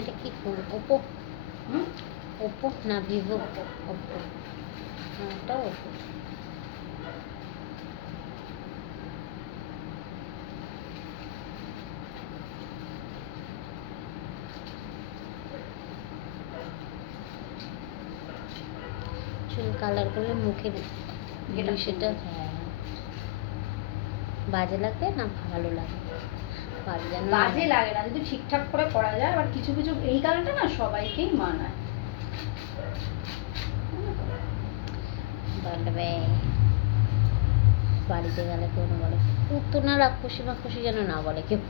এটা কি phone? Oppo? Oppo না ভিভো? ওপো। এটা ওপো। চুল কালার করলে মুখের সেটা বাজে লাগবে না ভালো লাগবে? বাজে লাগে না যদি ঠিকঠাক করে করা যায়। আর কিছু কিছু এই কালারটা না সবাইকেই মানায়। বলবে বাড়িতে গেলে কেউ না বলে পুতুনা রাক্ষসী মাক্ষসী যেন না বলে কেউ।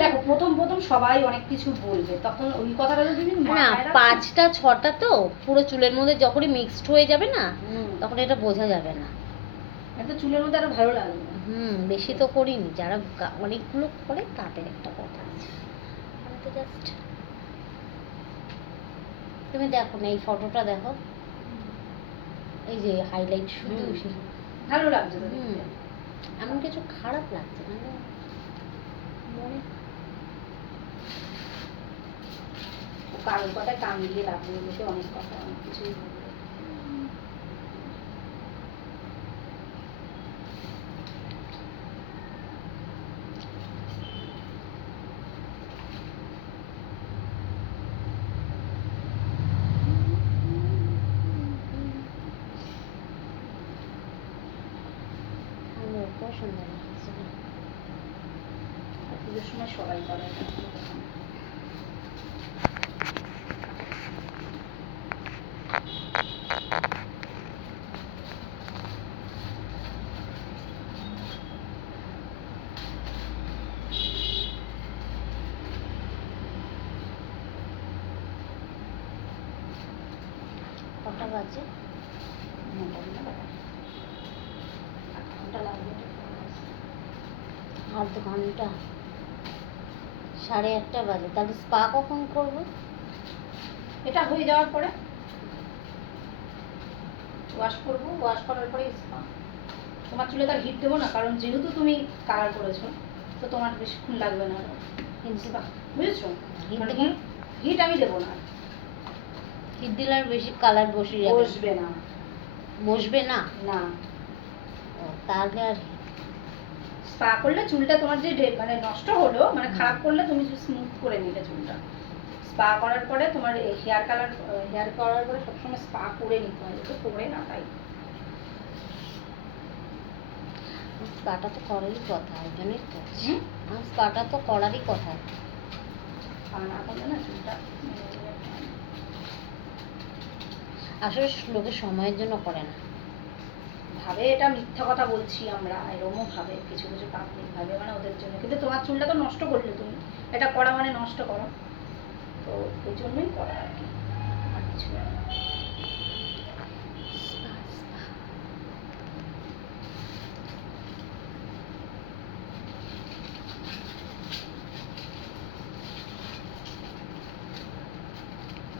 দেখো প্রথম প্রথম সবাই অনেক কিছু বলবে, তখন ওই কথাটা যদি না 5টা 6টা তো পুরো চুলের মধ্যে যখনই মিক্সড হয়ে যাবে না তখন এটা বোঝা যাবে না। এটা চুলের মধ্যে আরো ভালো লাগবে। বেশি তো করিনি, যারা অনেকগুলো করে তাদের একটা কথা আছে। আমি তো জাস্ট, তুমি দেখো না এই ফটোটা দেখো, এই যে হাইলাইট শুধু ভালো লাগছে তো। এমন কিছু খারাপ লাগছে না মনে। কারোর কথা কান দিয়ে লাভ নেই, লোকে অনেক কথা অনেক কিছুই বলবে। সুন্দর লাগছে। পুজোর সময় সবাই করে কটা বাজে? 8 ঘন্টা, 8:30 বাজে। তাহলে স্পা কখন করবো? এটা হয়ে যাওয়ার পরে ওয়াশ করবো, ওয়াশ করার পরে স্পা। তোমার চুলে তার হিট দেবো না, কারণ যেহেতু তুমি কালার করেছো তো তোমার বেশিক্ষণ লাগবে না। বুঝেছো? হিট আমি দেবো না। হিট দিলে আর বেশি কালার বসে যাবে? বসবে না। বসবে না? না। তাহলে আর স্পা করলে চুলটা তোমার যে মানে নষ্ট হলো, মানে খারাপ করলে তুমি স্মুথ করে নিলে চুলটা। স্পা করার পরে তোমার হেয়ার করার পরে সবসময় স্পা করে নিতে হয়, তো করে না তাই। স্পাটা তো করারই কথা, ওই জন্যই করছি। স্পাটা তো করারই কথা। না করলে না চুলটা আসলে লোকে সময়ের জন্য করে না, ভাবে এটা মিথ্যা কথা বলছি আমরা, এরকমও ভাবে কিছু কিছু পাবলিক ভাবে, মানে ওদের জন্য। কিন্তু তোমার চুলটা তো নষ্ট করলে তুমি, এটা করা মানে নষ্ট করো, তো ওই জন্যই করা আর কি, আর কিছু না।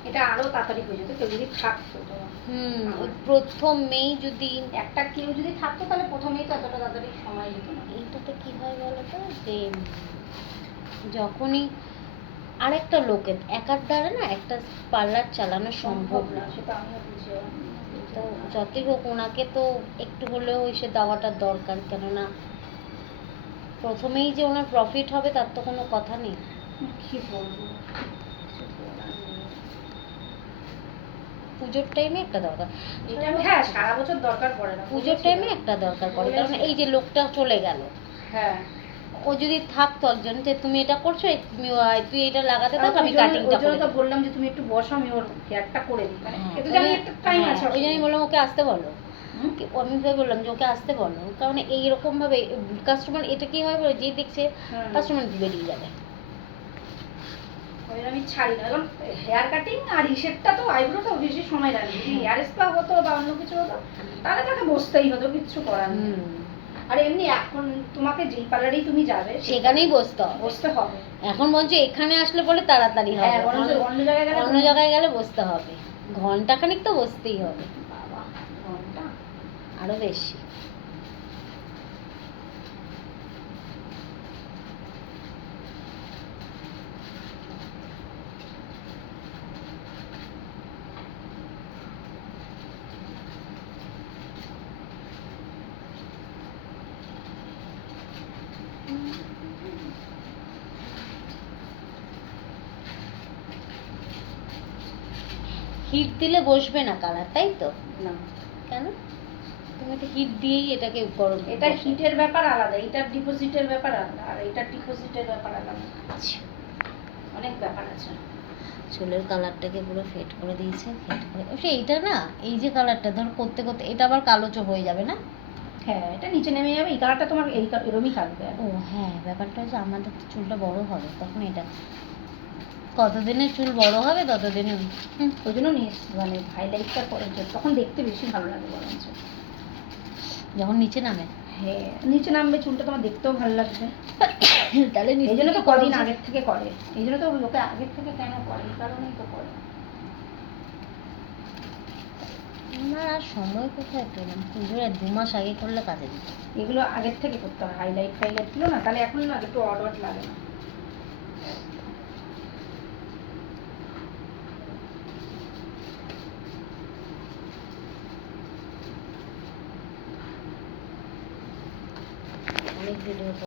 এটা আরো তাড়াতাড়ি হয়ে যেত কেউ যদি থাকতো। প্রথমেই যদি একটা কেউ যদি থাকতো তাহলে প্রথমেই তো এতটা তাড়াতাড়ি সময় যেত না। এইটাতে কি হয় বলতো, যে যখনই আরেকটা লোকের একার দ্বারা না একটা পার্লার চালানো সম্ভব না, সেটা আমিও বুঝি। তো যতই হোক ওনাকে তো একটু হলেও এসে দেওয়াটা দরকার, কেননা প্রথমেই যে ওনার প্রফিট হবে তার তো কোনো কথা নেই। কি বলবো, পুজোর টাইমে একটা দরকার, হ্যাঁ সারা বছর দরকার পড়ে না, পুজোর টাইমে একটা দরকার পড়ে। কারণ এই যে লোকটা চলে গেল, হ্যাঁ ও যদি থাকতো একজন যে তুমি এটা করছো, তুই এটা লাগাতে থাক, আমি কাটিংটা করে দেব। বললাম যে তুমি একটু বসো, আমি ওর হেয়ারটা করে দিই, মানে এতে জানি একটা টাইম আছে। ওই জন্যই বললাম ওকে আসতে বলো, আমি বললাম যে ওকে আসতে বলো, কারণ এইরকম ভাবে কাস্টমার, এটা কি হয় বলে, যে দেখছে কাস্টমার বেরিয়ে যাবে। আমি ছাড়ি না, এখন হেয়ার কাটিং আর হিসেবটা তো আইব্রোটা বেশি সময় লাগে। যদি হেয়ার স্পা হতো বা অন্য কিছু হতো তাহলে তাকে বসতেই হতো, কিচ্ছু করার নেই। আর এমনি এখন তোমাকে যেই পার্লারেই তুমি যাবে সেখানেই বসতে হবে। এখন বলছে এখানে আসলে বলে তাড়াতাড়ি হবে, অন্য জায়গায় গেলে বসতে হবে, ঘন্টাখানিক তো বসতেই হবে, বাবা ঘন্টা আরো বেশি। হিট দিলে বসবে না কালার, তাই তো? না, কেন? তুমি তো হিট দিয়েই এটাকে গরম এটা হিটের ব্যাপার আলাদা, এটার ডিপোজিটের ব্যাপার আলাদা, আর এটার ডিপোজিটের ব্যাপার আলাদা, আচ্ছা, অনেক ব্যাপার আছে। চুলের কালারটাকে পুরো ফেড করে দিয়েছে, ফেড করে অবশ্য এইটা না, এই যে কালারটা ধর করতে করতে এটা আবার কালো চোখ হয়ে যাবে না? হ্যাঁ, এটা নিচে নেমে যাবে, এই কালারটা তোমার এই এরমই থাকবে। ও হ্যাঁ, ব্যাপারটা হচ্ছে আমাদের তো চুলটা বড় হবে তখন এটা, কতদিনে চুল বড় হবে ততদিনে ওই জন্য মানে হাইলাইটটা করে তখন দেখতে বেশি ভালো লাগে বরঞ্চ। যখন নিচে নামে। হ্যাঁ, নিচে নামবে চুলটা, তোমার দেখতেও ভালো লাগবে। তাহলে এই জন্য তো কদিন আগের থেকে করে, এই জন্য তো লোকে আগের থেকে কেন করে, এই কারণেই তো করে। আমার আর সময় কোথায় পেলাম, পুজোর 2 মাস আগে করলে কাজে দিত। এগুলো আগের থেকে করতে হয়, হাইলাইট ফাইলাইট গুলো না, তাহলে এখন না একটু অড অড লাগে না। অনেক ভিডিও